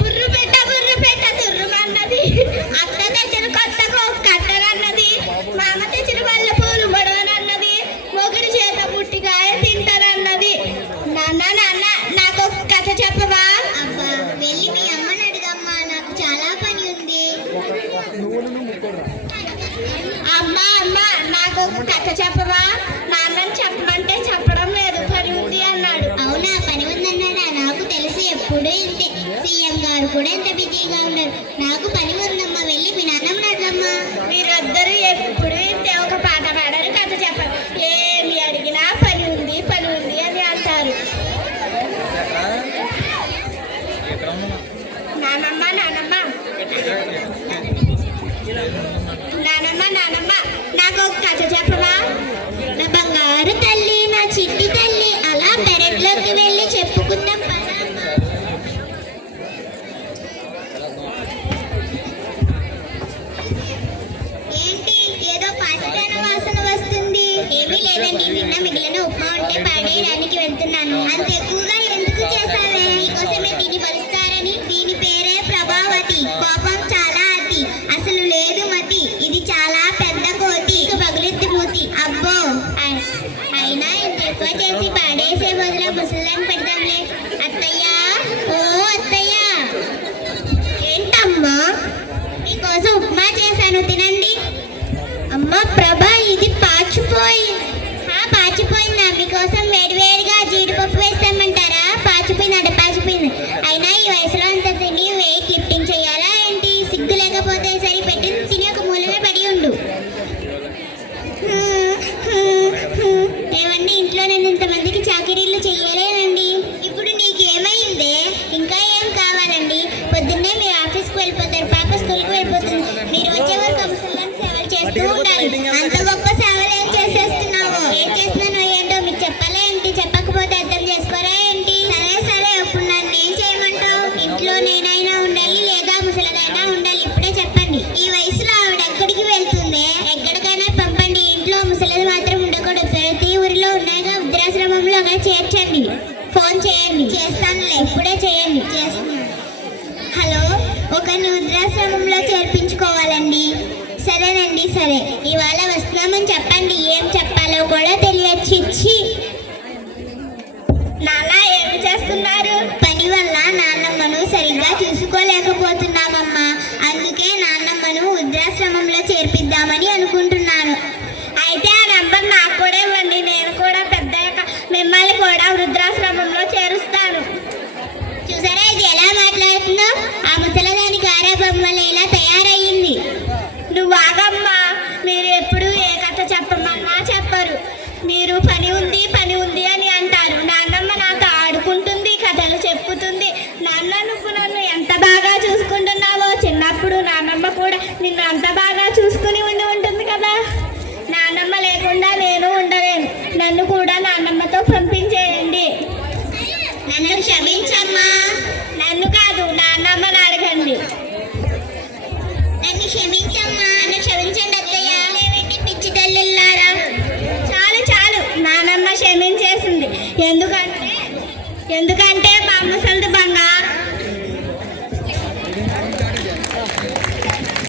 బుర్రు పెట్ట తుర్రుమన్నది. అత్త తెచ్చిన కొత్త కట్టనన్నది. మామ తెచ్చిన వల్ల పూలు మొడవనన్నది. మొగుడి చేత ముట్టికాయ తింటానన్నది. నాన్న నాన్న నాకు ఒక కథ చెప్పవా? అబ్బా వెళ్ళి మీ అమ్మని అడుగమ్మా, నాకు చాలా పని ఉంది. అమ్మా అమ్మా నాకు ఒక కథ చెప్పవా? నాన్నని చెప్పమంటే చెప్పడం లేదు, పని ఉంది అన్నాడు. అవునా, పని ఉందన్నాడా? నాకు తెలిసి ఎప్పుడు ఇంతే. సీఎం గారు కూడా ఎంత బిజీగా ఉన్నారు. నాకు పని ఉందమ్మా, వెళ్ళి మీ నాన్నమ్మ అడగమ్మా. మీరిద్దరు ఎప్పుడు ఇంతే, ఒక పాట పాడరు, కథ చెప్పరు. ఏమి అడిగినా పని ఉంది అని అంటారు. నానమ్మ నానమ్మ నానమ్మ నానమ్మ నాకు ఒక కథ చెప్పవా? నా బంగారు తల్లి, నా చిట్టి తల్లి, అలా పెరట్లోకి వెళ్ళి చెప్పుకుందాం పదమ్మా. ఏంటి ఏదో పాచిపోయిన వాసన వస్తుంది? ఏమీ లేదండి, నిన్న మిగిలిన ఉప్మా ఉంటే పాడేయడానికి వెళ్తున్నాను. అంత ఎక్కువగా ఎందుకు చేసావే? మీకోసమే దీన్ని పలుస్తారని. దీని పేరే ప్రభావతి. కోపం చాలా అతి, అసలు లేదు మతి. ఇది చాలా పెద్ద కోతి, పగులెత్తి మూతి. అబ్బో, అయినా ఇంత ఎక్కువ చేసి పాడేసే బదులు ముసలాన్ని పెడతాంలే. అత్తయ్యా, ఓ అత్తయ్యా. ఏంటమ్మా? మీకోసం ఉప్మా చేశాను, తినండి. అమ్మా ప్రభా, ఇది పాచిపోయింది. పాచిపోయిందా? మీకోసం వేడివేడిగా జీడిపప్పు వేస్తామంటారా? పాచిపోయిందంట, పాచిపోయింది. అయినా ఈ వయసులో అంత తిని వెయిట్ లిఫ్టింగ్ చెయ్యాలా ఏంటి? సిగ్గు లేకపోతే సరి, పెట్టింది తిని ఒక మూలనే పడి ఉండు. ఏమండి, ఇంట్లో నేను ఇంతమందికి చాకరీలు చెయ్యలేనండి. ఇప్పుడు నీకేమైందే? ఇంకా ఏం కావాలండి? పొద్దున్నే మీరు ఆఫీస్కి వెళ్ళిపోతారు, పాప స్కూల్కి వెళ్ళిపోతుంది. మీరు వచ్చే వరకు ముసలాం సేవలు చేస్తూ ఉండాలి. అంత గొప్ప సేవలు ఏం చేసేస్తున్నావు? ఏం చేస్తున్నానో ఏంటో మీకు చెప్పాలా ఏంటి? చెప్పకపోతే అర్థం చేసుకోరా ఏంటి? సరే సరే, ఇప్పుడు నన్ను ఏం చేయమంటావు? ఇంట్లో నేనైనా ఉండాలి లేదా ముసలదైనా ఉండాలి, ఇప్పుడే చెప్పండి. ఈ వయసులో ఆవిడ ఎక్కడికి వెళ్తుంది? ఎక్కడికైనా పంపండి, ఇంట్లో ముసలది మాత్రం ఉండకూడదు. ప్రతి ఊరిలో ఉన్నాయిగా వృద్ధాశ్రమంలో అలా చేర్చండి. ఫోన్ చేయండి. చేస్తానులే, ఇప్పుడే చేయండి. చేస్తున్నాను. హలో, ఒకరిని వృద్ధాశ్రమంలో చేర్పించుకోవాలండి. సరేనండి, సరే, ఇవాళ వస్తున్నామని చెప్పండి. ఏం చెప్పాలో కూడా తెలియదు. చిచ్చి. నాన్న ఏమి చేస్తున్నారు? పని వల్ల నాన్నమ్మను సరిగ్గా చూసుకోలేకపోతున్నామమ్మా. అందుకే నాన్నమ్మను వృద్ధాశ్రమంలో చేర్పిద్దామని అనుకుంటున్నాను. అయితే ఆ నెంబర్ నాకు కూడా ఇవ్వండి, నేను కూడా పెద్దయ్యాక మిమ్మల్ని కూడా వృద్ధాశ్రమంలో చేరుస్తాను. చూసారా ఇది ఎలా మాట్లాడుతుందో? ఆ ముసలదాని గారాబం వల్ల ఇలా తయారయ్యింది. నువ్వు ఆగమ్మా, మీరు ఎప్పుడు ఏ కథ చెప్పమన్నా చెప్పరు. మీరు పని ఉంది అని అంటారు. నాన్నమ్మ నాతో ఆడుకుంటుంది, కథలు చెప్పుతుంది. నాన్న, నువ్వు నన్ను ఎంత బాగా చూసుకుంటున్నావో. చిన్నప్పుడు నాన్నమ్మ కూడా నిన్ను అంత బాగా చూసుకుని ఉండి